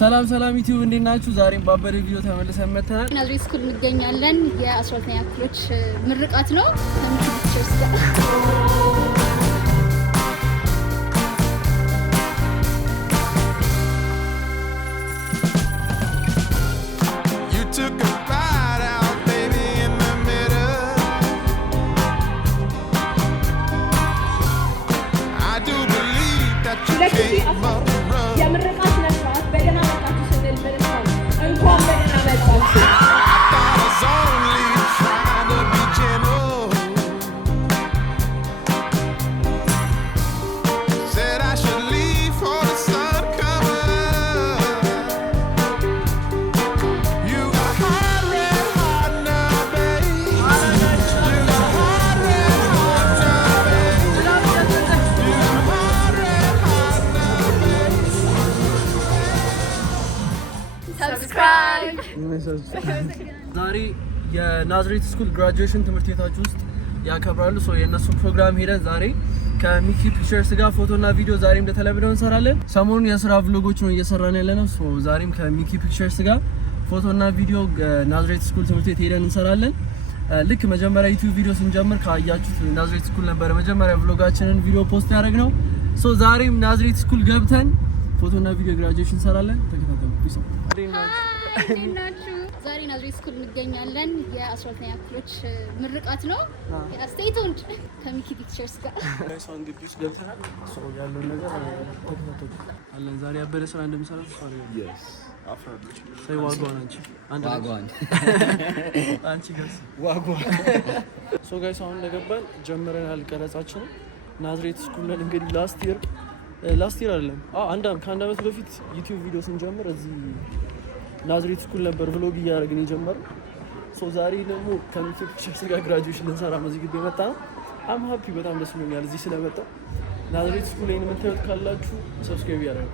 ሰላም ሰላም ዩቲዩብ እንዴት ናችሁ? ዛሬም ባበደ ቪዲዮ ተመልሰን መጥተናል። ናዝሬት ስኩል እንገኛለን። የ12ኛ ክፍሎች ምርቃት ነው። ለምትችርስ ጋር ዛሬ የናዝሬት ስኩል ግራጁዌሽን ትምህርት ቤታችን ውስጥ ያከብራሉ። ሶ የነሱ ፕሮግራም ሄደን ዛሬ ከሚኪ ፒክቸርስ ጋር ፎቶና ቪዲዮ ዛሬም እንደተለመደው እንሰራለን። ሰሞኑን የስራ ቭሎጎች ነው እየሰራን ያለነው። ሶ ዛሬም ከሚኪ ፒክቸርስ ጋር ፎቶና ቪዲዮ ናዝሬት ስኩል ትምህርት ቤት ሄደን እንሰራለን። ልክ መጀመሪያ ዩቲዩብ ቪዲዮ ስንጀምር ካያችሁት ናዝሬት ስኩል ነበር መጀመሪያ ቭሎጋችንን ቪዲዮ ፖስት ያደረግነው። ሶ ዛሬም ናዝሬት ስኩል ገብተን ፎቶና ቪዲዮ ግራጁዌሽን እንሰራለን። ተከታተሉ። ፒስ ዛሬ ናዝሬት ስኩል እንገኛለን። የ12ኛ ክፍሎች ምርቃት ነው። ስቴይ ቱንድ ከሚኪ ፒክቸርስ ጋር ሳን ግቢ ውስጥ ገብተናል። ሶ ያለው ነገር ተከታተሉ አለን። ዛሬ ያበደ ስራ እንደምሰራ ተስፋ yes አፍራለች ሳይ ዋጓን አንቺ ዋጓን አንቺ ጋር ዋጓን ሶ ጋይስ አሁን እንደገባን ጀምረናል ቀረጻችን። ናዝሬት ስኩል ላይ እንግዲህ ላስት ይር አይደለም ከአንድ አመት በፊት ዩቲዩብ ቪዲዮ ስንጀምር እዚህ ናዝሬት ስኩል ነበር ቭሎግ እያደረግን የጀመረው። ሶ ዛሬ ደግሞ ከሚኪ ፒክቸርስ ጋር ግራጁዌሽን ልንሰራ እዚህ ግቢ መጣ ነው። አም ሃፒ በጣም ደስ ብሎኛል እዚህ ስለመጣሁ። ናዝሬት ስኩል ላይ የምታዩት ካላችሁ ሰብስክራይብ ያደርጉ።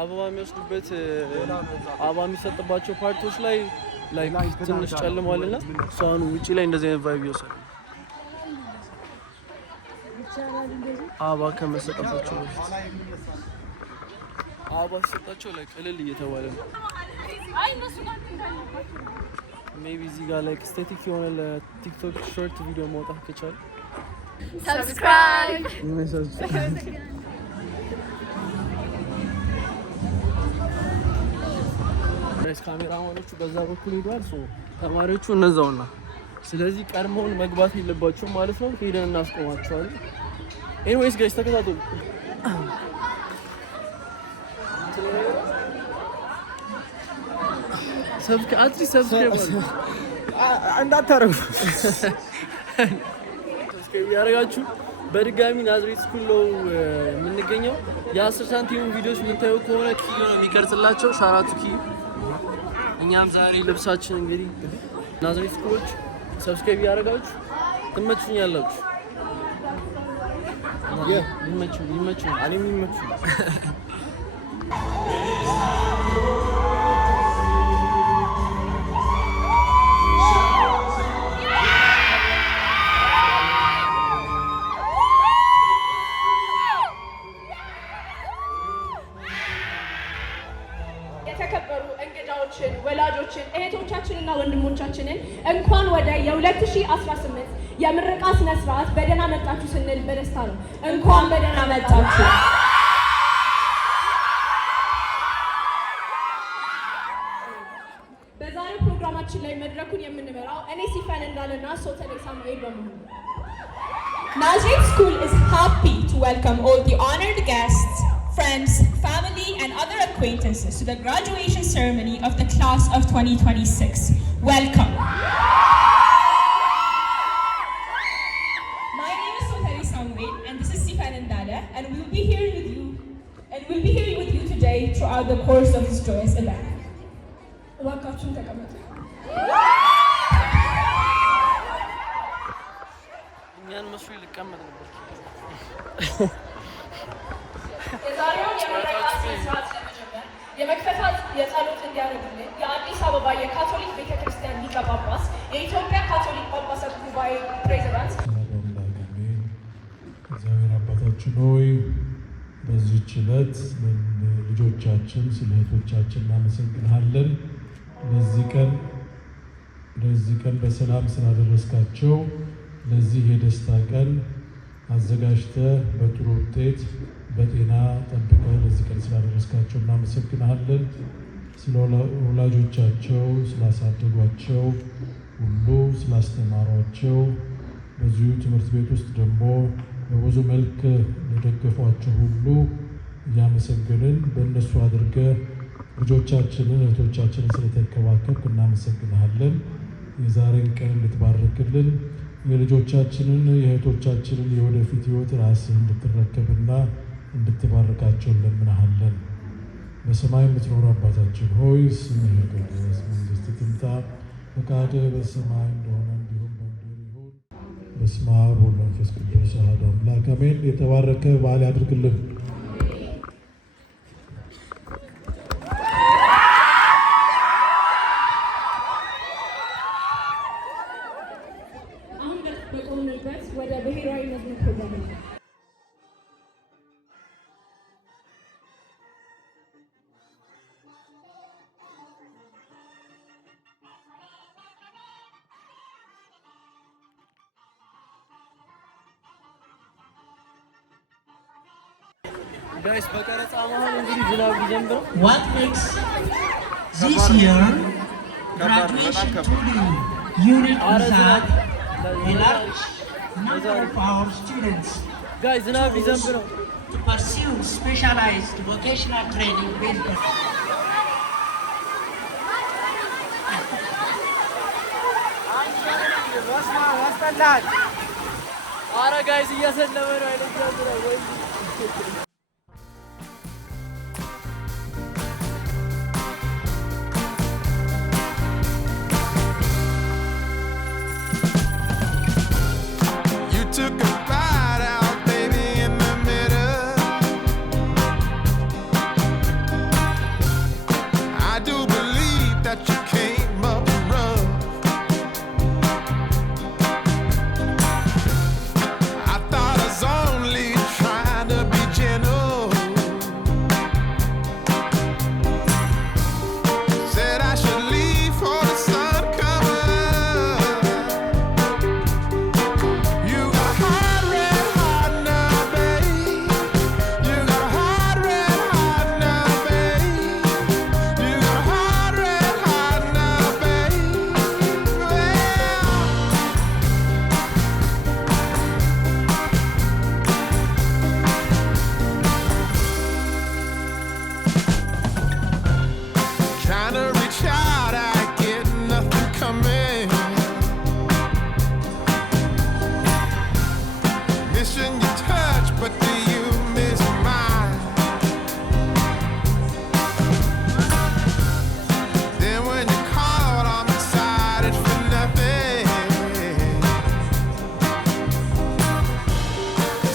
አበባ የሚወስዱበት አበባ የሚሰጥባቸው ፓርቶች ላይ ትንሽ ጨልሟልና እሷን ውጪ ላይ እንደዚህ አይነት ቫይብ ይወስዳል። አበባ ከመሰጠታቸው በፊት አበባ ሲሰጣቸው ላይ ቅልል እየተባለ ነው። ሜቢ እዚህ ጋር ላይ ስቴቲክ የሆነ ለቲክቶክ ሾርት ቪዲዮ ማውጣት ከቻለ ሰብስክራይብ ካሜራማኖቹ በዛ በኩል ሄዷል። ሶ ተማሪዎቹ እነዛውና ስለዚህ ቀድመውን መግባት የለባቸውም ማለት ነው። ሄደን እናስቆማቸዋለን። ኤኒዌይስ ጋይስ ተከታተሉ። ሰብስክራይብ እንዳታረጉ ሰብስክራይብ ያደርጋችሁ። በድጋሚ ናዝሬት ስኩል ነው የምንገኘው። የ10 ሳንቲም ቪዲዮዎች የምታዩ ከሆነ ኪዮ ነው የሚቀርጽላቸው። ሻራቱ ኪዮ። እኛም ዛሬ ልብሳችን እንግዲህ ናዝሬት ስኩሎች ሰብስክራይብ ያደርጋችሁ ትመቹኛላችሁ። ይመቹኝ እኔም ይመቹኝ። የተከበሩ እንግዳዎችን፣ ወላጆችን፣ እህቶቻችንና ወንድሞቻችንን እንኳን ወደ የ2018 የምረቃ ስነ ስርዓት በደህና መጣችሁ ስንል በደስታ ነው። እንኳን በደህና መጣችሁ። በዛሬው ፕሮግራማችን ላይ መድረኩን የምንመራው እኔ ሲፈን እንዳለና ሶተኔ ሳሙኤል በመሆኑ Nazareth School is happy to welcome all the honored guests, friends, family, and other acquaintances to the graduation ceremony of the class of 2026. Welcome. My name is Sotari Sangwait, and this is Sifan Ndala, and we'll be here with you today throughout the course of this joyous event. Welcome to እኛን መስሎ ይልቀመጥ ነበር። የዛሬውን የምረቃት ስርዓት ለመጀመር የመክፈቻ የጸሎት እንዲያደርጉልን የአዲስ አበባ የካቶሊክ ቤተክርስቲያን ሊቀ ጳጳስ የኢትዮጵያ ካቶሊክ ጳጳሳት ጉባኤ ፕሬዝዳንት እግዚአብሔር አባታችን ሆይ በዚህች ዕለት ልጆቻችን ስለ እህቶቻችን እናመሰግንሃለን። ለዚህ ቀን በሰላም ስላደረስካቸው ለዚህ የደስታ ቀን አዘጋጅተህ በጥሩ ውጤት በጤና ጠብቀህ ለዚህ ቀን ስላደረስካቸው እናመሰግንሃለን። ስለ ወላጆቻቸው ስላሳደጓቸው ሁሉ ስላስተማሯቸው በዚሁ ትምህርት ቤት ውስጥ ደግሞ በብዙ መልክ ለደገፏቸው ሁሉ እያመሰገንን በእነሱ አድርገህ ልጆቻችንን እህቶቻችንን ስለተንከባከብክ እናመሰግንሃለን። የዛሬን ቀን እንድትባርክልን የልጆቻችንን የእህቶቻችንን የወደፊት ሕይወት ራስህ እንድትረከብና እንድትባርካቸው እንለምንሃለን። በሰማይ የምትኖር አባታችን ሆይ ስምህ ይቀደስ፣ መንግሥትህ ትምጣ፣ ፈቃድህ በሰማይ እንደሆነ እንዲሁም በምድር ይሁን። በስመ አብ ወወልድ ወመንፈስ ቅዱስ አሐዱ አምላክ አሜን። የተባረከ በዓል ያድርግልን። አሁን በቆምንበት ወደ ብሔራዊ መዝሙር ፕሮግራም ነው። ጋይስ በቀረጻ መሀል እንግዲህ ዝናብ ሊጀምር ነው። What makes this year graduation truly unique is that a large number of our students ጋይስ ዝናብ ሊጀምር ነው። to pursue specialized vocational training based on ኧረ ጋይስ እያሰለመ ነው አይነት ወይ took a bite out, baby, in the middle. I do believe that you came up rough. I thought I was only trying to be gentle. Said I should leave for the sun coming up. You got a hot red heart now, babe. You got a hot red heart now, babe. You got a hot red heart now, babe. Trying to reach out, I get nothing coming. Missing your touch, but do you miss mine? Then when you called, I'm excited for nothing.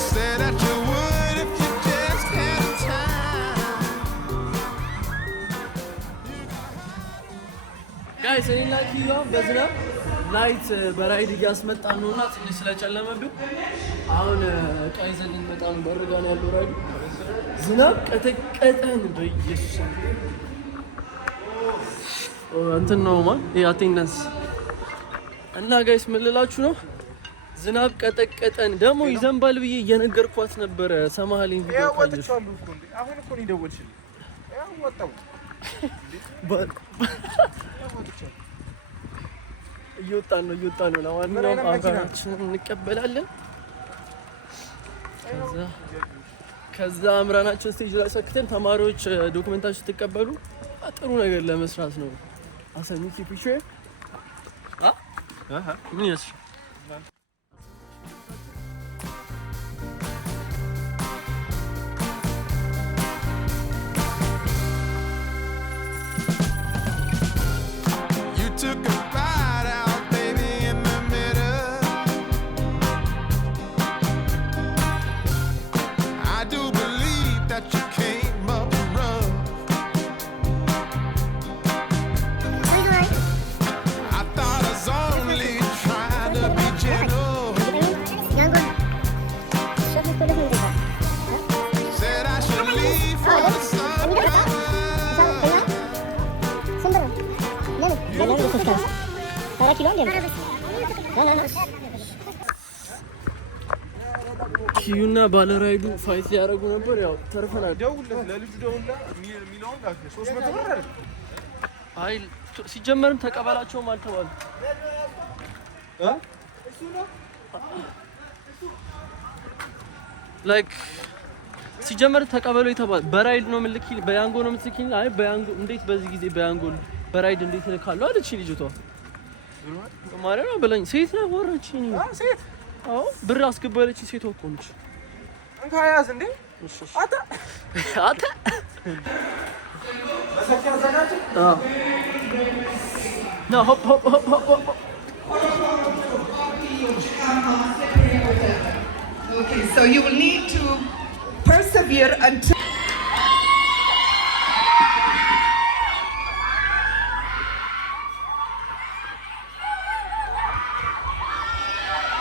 Said that you would if you just had time. ጋይስ እኔና ኪያ በዝናብ ላይት በራይድ እያስመጣን ነውና ትንሽ ስለጨለመብን አሁን እቃ ይዘን ልንመጣ ነው። በርጋ ነው ያለው ራይድ። ዝናብ ቀጠቀጠን በኢየሱስ እንትን ነው ማለት ይሄ አቴንዳንስ እና ጋይስ ምን ልላችሁ ነው፣ ዝናብ ቀጠቀጠን። ደግሞ ይዘንባል ብዬ እየነገርኳት ነበረ። ሰማሃሊን ቪዲዮ ካየሽ አሁን እኮ ነው የደወልሽልኝ። ያው ወጣው እየወጣን ነው። ለማንኛውም አብራችንን እንቀበላለን። ከዛ አምራናቸው ስቴጅ ላይ ሰክተን ተማሪዎች ዶክመንታቸው ስትቀበሉ ጥሩ ነገር ለመስራት ነው። አሰሚቲ ፒቸር ምን ይመስላል? You took a bite out, baby, in the middle. ኪዩና ባለራይዱ ፋይት ሊያደርጉ ነበር። ያው ተርፈናል። ደውልለት፣ ለልጁ ደውልለት የሚለውን ላክ። 300 ብር አይደል? አይ ሲጀመርም ተቀበላቸውም አልተባሉ ላይክ ሲጀመር ተቀበለው የተባለ በራይድ ነው ምልክ በያንጎ ነው ምትልኪኝ። አይ በያንጎ እንዴት በዚህ ጊዜ በያንጎ በራይድ እንዴት ልካለሁ አለች ልጅቷ። ማርያም ነው ብለኝ ሴት ነው ወራችኝ። ሴት አዎ ብር አስገባለች ሴት እኮ ነች። እንካ ያዝ እንዴ አታ መሰኪያ ዘጋጅ ና ሆፕ ሆፕ ሆፕ ሆፕ Okay, so you will need to persevere until